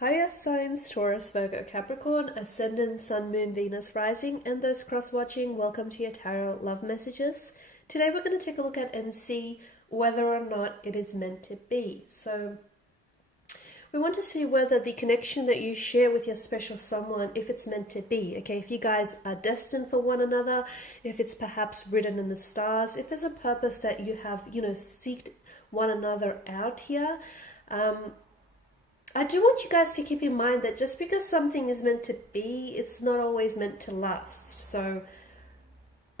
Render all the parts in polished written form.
Hi Earth signs, Taurus, Virgo, Capricorn, Ascendant, Sun, Moon, Venus, Rising, and those cross-watching, welcome to your tarot love messages. Today we're going to take a look at and see whether or not it is meant to be. So we want to see whether the connection that you share with your special someone, if it's meant to be, okay? If you guys are destined for one another, if it's perhaps written in the stars, if there's a purpose that you have, seeked one another out here. I do want you guys to keep in mind that just because something is meant to be, it's not always meant to last. So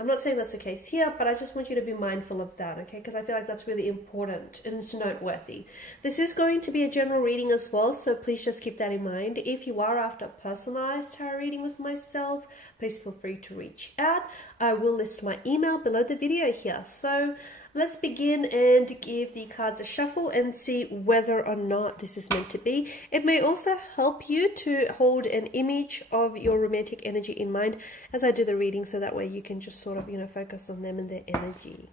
I'm not saying that's the case here, but I just want you to be mindful of that, okay? Because I feel like that's really important and it's noteworthy. This is going to be a general reading as well, so please just keep that in mind. If you are after a personalized tarot reading with myself, please feel free to reach out. I will list my email below the video here. So let's begin and give the cards a shuffle and see whether or not this is meant to be. It may also help you to hold an image of your romantic energy in mind as I do the reading, so that way you can just sort of, focus on them and their energy.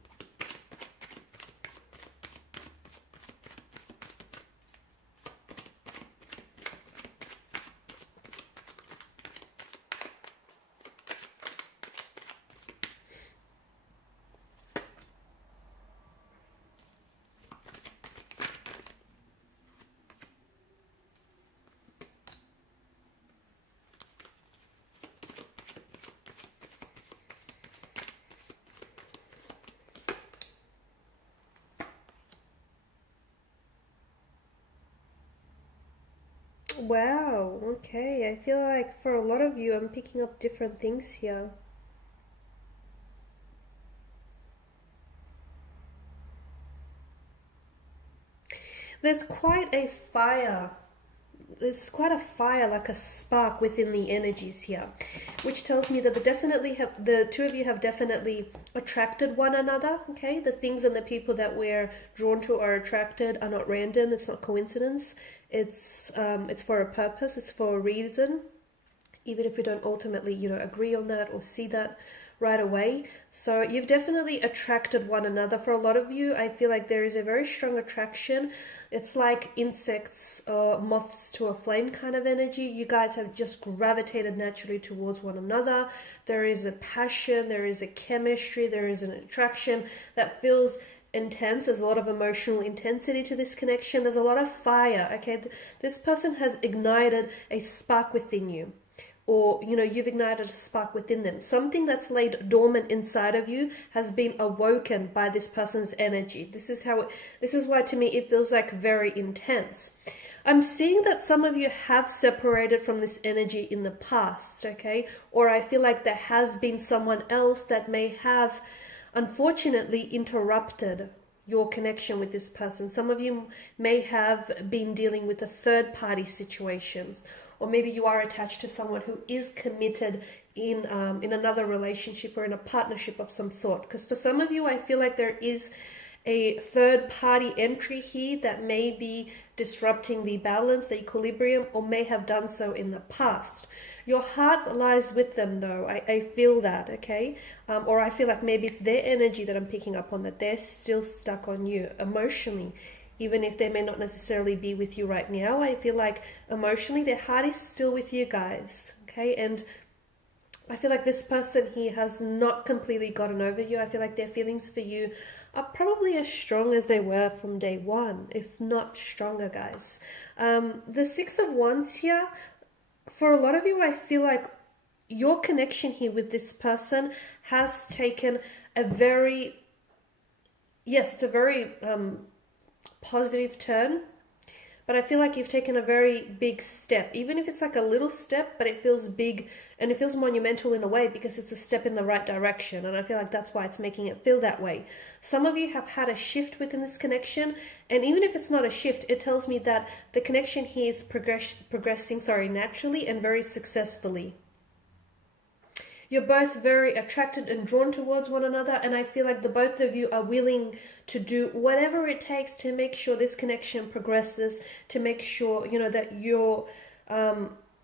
Wow, okay. I feel like for a lot of you, I'm picking up different things here. There's quite a fire. There's quite a fire, like a spark within the energies here, which tells me that the two of you have definitely attracted one another. Okay, the things and the people that we're drawn to or attracted are not random. It's not coincidence. It's for a purpose. It's for a reason, even if we don't ultimately agree on that or see that right away. So you've definitely attracted one another. For a lot of you, I feel like there is a very strong attraction. It's like insects or moths to a flame kind of energy. You guys have just gravitated naturally towards one another. There is a passion, there is a chemistry, there is an attraction that feels intense. There's a lot of emotional intensity to this connection. There's a lot of fire, okay? This person has ignited a spark within you. Or, you've ignited a spark within them. Something that's laid dormant inside of you has been awoken by this person's energy. This is why to me it feels like very intense. I'm seeing that some of you have separated from this energy in the past, okay? Or I feel like there has been someone else that may have, unfortunately, interrupted your connection with this person. Some of you may have been dealing with a third-party situations, or maybe you are attached to someone who is committed in another relationship or in a partnership of some sort. Because for some of you, I feel like there is a third-party entry here that may be disrupting the balance, the equilibrium, or may have done so in the past. Your heart lies with them, though. I feel that, okay? Or I feel like maybe it's their energy that I'm picking up on, that they're still stuck on you emotionally. Even if they may not necessarily be with you right now, I feel like emotionally their heart is still with you guys, okay? And I feel like this person here has not completely gotten over you. I feel like their feelings for you are probably as strong as they were from day one, if not stronger, guys. The Six of Wands here, for a lot of you, I feel like your connection here with this person has taken a very, yes, it's a very positive turn, but I feel like you've taken a very big step, even if it's like a little step, but it feels big and it feels monumental in a way because it's a step in the right direction, and I feel like that's why it's making it feel that way. Some of you have had a shift within this connection, and even if it's not a shift, it tells me that the connection here is progressing naturally and very successfully. You're both very attracted and drawn towards one another, and I feel like the both of you are willing to do whatever it takes to make sure this connection progresses, to make sure, that you're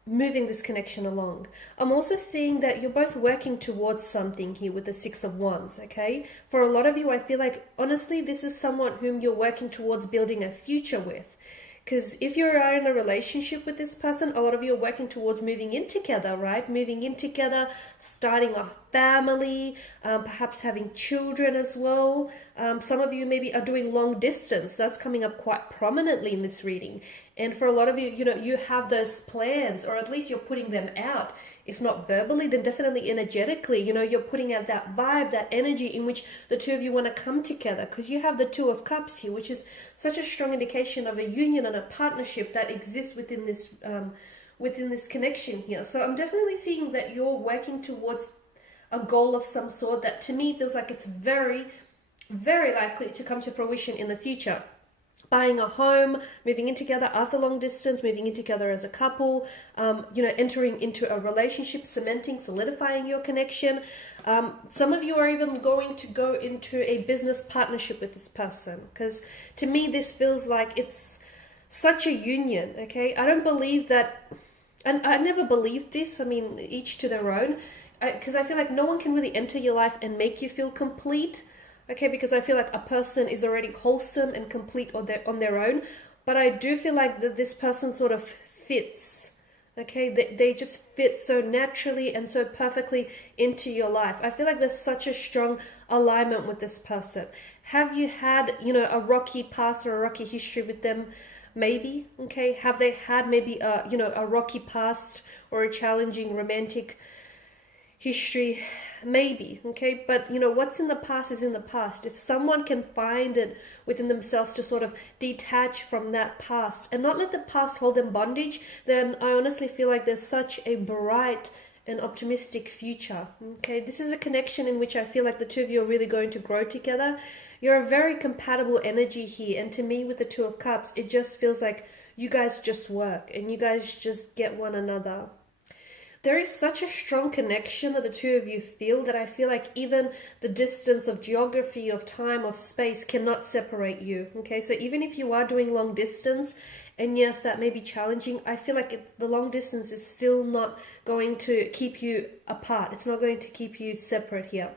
moving this connection along. I'm also seeing that you're both working towards something here with the Six of Wands, okay? For a lot of you, I feel like, honestly, this is someone whom you're working towards building a future with. Because if you are in a relationship with this person, a lot of you are working towards moving in together, right? Moving in together, starting a family, perhaps having children as well. Some of you maybe are doing long distance. That's coming up quite prominently in this reading. And for a lot of you, you know, you have those plans, or at least you're putting them out. If not verbally, then definitely energetically, you know, you're putting out that vibe, that energy in which the two of you want to come together, because you have the Two of Cups here, which is such a strong indication of a union and a partnership that exists within this connection here. So I'm definitely seeing that you're working towards a goal of some sort that to me feels like it's very, very likely to come to fruition in the future. Buying a home, moving in together after long distance, moving in together as a couple, you know, entering into a relationship, cementing, solidifying your connection. Some of you are even going to go into a business partnership with this person, because to me this feels like it's such a union, okay? I don't believe that, and I never believed this, I mean, each to their own, because I feel like no one can really enter your life and make you feel complete. Okay, because I feel like a person is already wholesome and complete on their own. But I do feel like that this person sort of fits. Okay, they just fit so naturally and so perfectly into your life. I feel like there's such a strong alignment with this person. Have you had, you know, a rocky past or a rocky history with them? Maybe, okay. Have they had maybe a, you know, a rocky past or a challenging romantic history? Maybe, okay, but you know, what's in the past is in the past. If someone can find it within themselves to sort of detach from that past and not let the past hold them bondage, then I honestly feel like there's such a bright and optimistic future. Okay, this is a connection in which I feel like the two of you are really going to grow together. You're a very compatible energy here, and to me with the Two of Cups, it just feels like you guys just work and you guys just get one another. There is such a strong connection that the two of you feel that I feel like even the distance of geography, of time, of space cannot separate you. Okay, so even if you are doing long distance, and yes, that may be challenging, I feel like the long distance is still not going to keep you apart. It's not going to keep you separate here.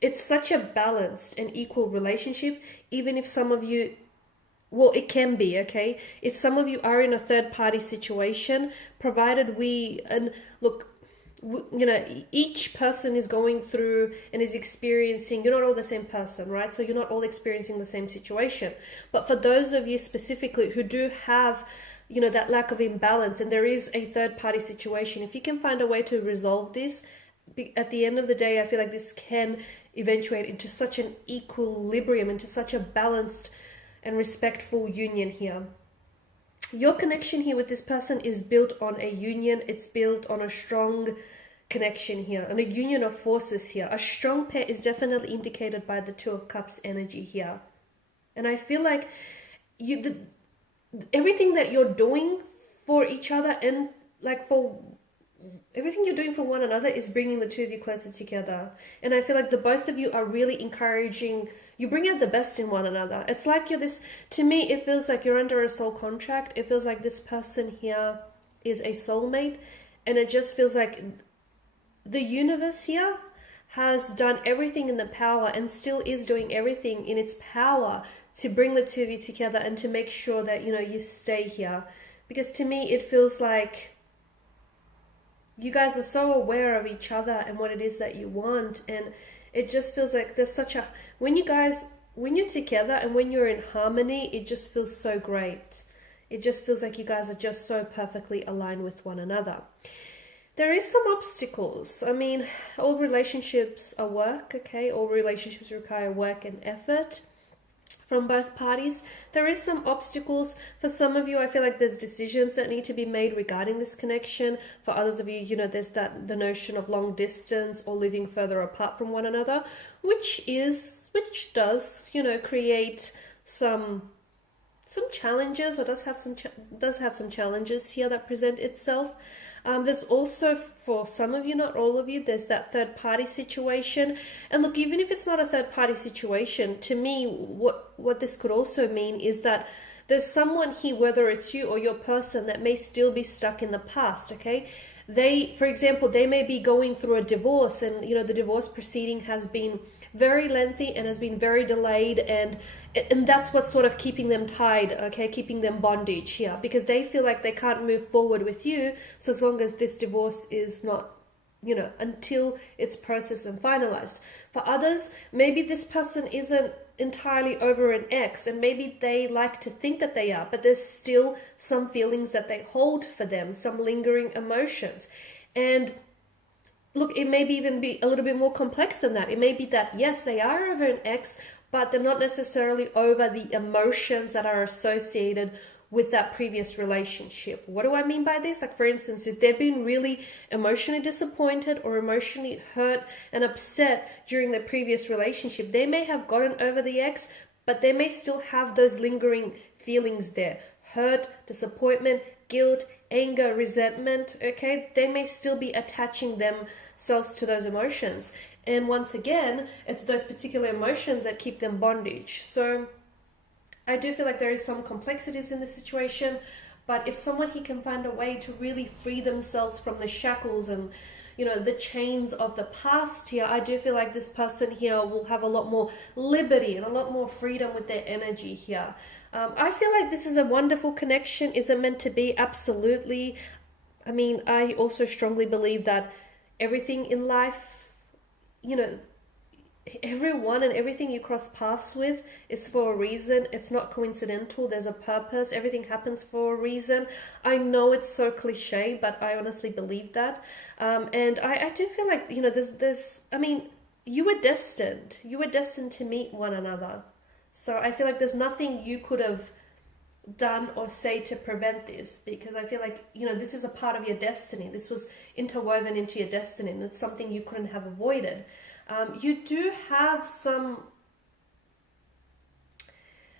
It's such a balanced and equal relationship, even if some of you, well, it can be, okay? If some of you are in a third-party situation, provided and look, you know, each person is going through and is experiencing, you're not all the same person, right? So you're not all experiencing the same situation. But for those of you specifically who do have, you know, that lack of imbalance, and there is a third-party situation, if you can find a way to resolve this, at the end of the day, I feel like this can eventuate into such an equilibrium, into such a balanced and respectful union here. Your connection here with this person is built on a union. It's built on a strong connection here, and a union of forces here. A strong pair is definitely indicated by the Two of Cups energy here. And I feel like everything that you're doing for each other, and like for everything you're doing for one another, is bringing the two of you closer together. And I feel like the both of you are really encouraging. You bring out the best in one another. It's like you're this, to me, it feels like you're under a soul contract. It feels like this person here is a soulmate. And it just feels like the universe here has done everything in the power and still is doing everything in its power to bring the two of you together and to make sure that, you know, you stay here. Because to me, it feels like you guys are so aware of each other and what it is that you want. And it just feels like there's such a, when you're together and when you're in harmony, it just feels so great. It just feels like you guys are just so perfectly aligned with one another. There is some obstacles. I mean, all relationships are work, okay? All relationships require work and effort from both parties. There is some obstacles. For some of you, I feel like there's decisions that need to be made regarding this connection. For others of you, you know, there's the notion of long distance or living further apart from one another, which does, you know, create some challenges, or does have some challenges here that present itself. There's also, for some of you, not all of you, there's that third party situation. And look, even if it's not a third party situation, to me, what this could also mean is that there's someone here, whether it's you or your person, that may still be stuck in the past, okay? For example, they may be going through a divorce, and, you know, the divorce proceeding has been very lengthy and has been very delayed, and that's what's sort of keeping them tied, okay, keeping them bondage here, because they feel like they can't move forward with you so as long as this divorce is not, you know, until it's processed and finalized. For others, maybe this person isn't entirely over an ex, and maybe they like to think that they are, but there's still some feelings that they hold for them, some lingering emotions. And look, it may even be a little bit more complex than that. It may be that, yes, they are over an ex, but they're not necessarily over the emotions that are associated with that previous relationship. What do I mean by this? Like, for instance, if they've been really emotionally disappointed or emotionally hurt and upset during their previous relationship, they may have gotten over the ex, but they may still have those lingering feelings there. Hurt, disappointment, guilt, anger, resentment, okay? They may still be attaching themselves to those emotions. And once again, it's those particular emotions that keep them bondage. So I do feel like there is some complexities in the situation, but if someone here can find a way to really free themselves from the shackles and, you know, the chains of the past here, I do feel like this person here will have a lot more liberty and a lot more freedom with their energy here. I feel like this is a wonderful connection. Is it meant to be? Absolutely. I mean, I also strongly believe that everything in life, you know, everyone and everything you cross paths with is for a reason. It's not coincidental. There's a purpose. Everything happens for a reason. I know it's so cliche, but I honestly believe that. And I do feel like, you know, I mean, you were destined. You were destined to meet one another. So I feel like there's nothing you could have done or say to prevent this, because I feel like, you know, this is a part of your destiny. This was interwoven into your destiny, and it's something you couldn't have avoided. You do have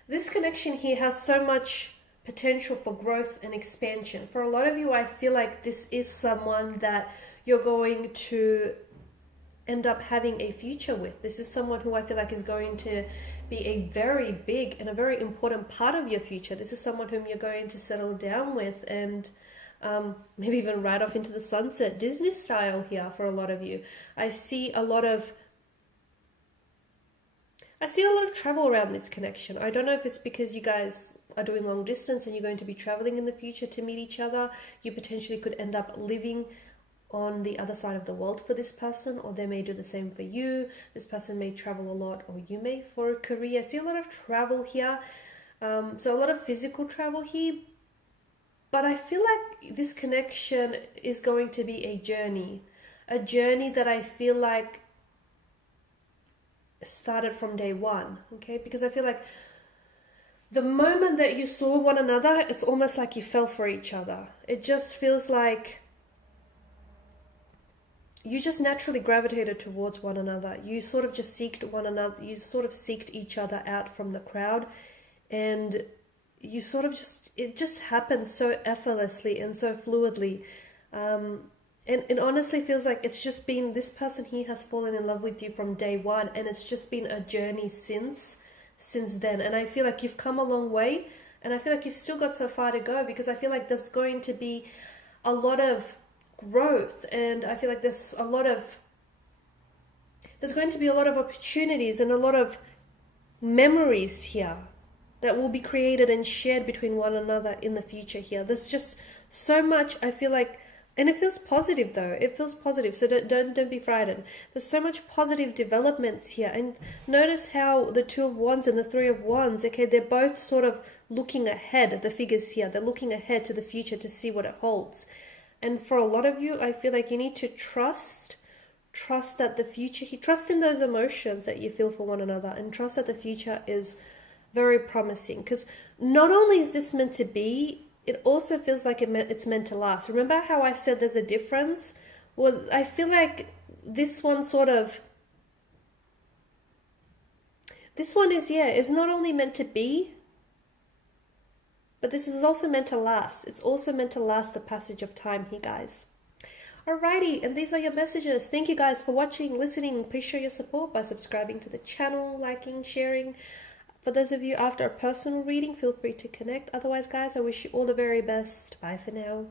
this connection here has so much potential for growth and expansion. For a lot of you, I feel like this is someone that you're going to end up having a future with. This is someone who I feel like is going to be a very big and a very important part of your future. This is someone whom you're going to settle down with and maybe even ride off into the sunset, Disney style here for a lot of you. I see a lot of travel around this connection. I don't know if it's because you guys are doing long distance and you're going to be traveling in the future to meet each other. You potentially could end up living on the other side of the world for this person, or they may do the same for you. This person may travel a lot, or you may for a career. I see a lot of travel here. So a lot of physical travel here. But I feel like this connection is going to be a journey that I feel like started from day one, okay? Because I feel like the moment that you saw one another, it's almost like you fell for each other. It just feels like you just naturally gravitated towards one another. You sort of just seeked one another. You sort of seeked each other out from the crowd, and you sort of it just happened so effortlessly and so fluidly. And it honestly feels like it's just been, this person here has fallen in love with you from day one, and it's just been a journey since then. And I feel like you've come a long way, and I feel like you've still got so far to go, because I feel like there's going to be a lot of growth, and I feel like there's going to be a lot of opportunities and a lot of memories here that will be created and shared between one another in the future here. There's just so much, I feel like, and it feels positive though. It feels positive, so don't be frightened. There's so much positive developments here, and notice how the Two of Wands and the Three of Wands, okay, they're both sort of looking ahead. The figures here, they're looking ahead to the future to see what it holds. And for a lot of you, I feel like you need to trust that the future, trust in those emotions that you feel for one another, and trust that the future is very promising. Because not only is this meant to be, it also feels like it's meant to last. Remember how I said there's a difference? Well, I feel like this one is not only meant to be, but this is also meant to last. It's also meant to last the passage of time here, guys. Alrighty, and these are your messages. Thank you guys for watching, listening. Please show your support by subscribing to the channel, liking, sharing. For those of you after a personal reading, feel free to connect. Otherwise, guys, I wish you all the very best. Bye for now.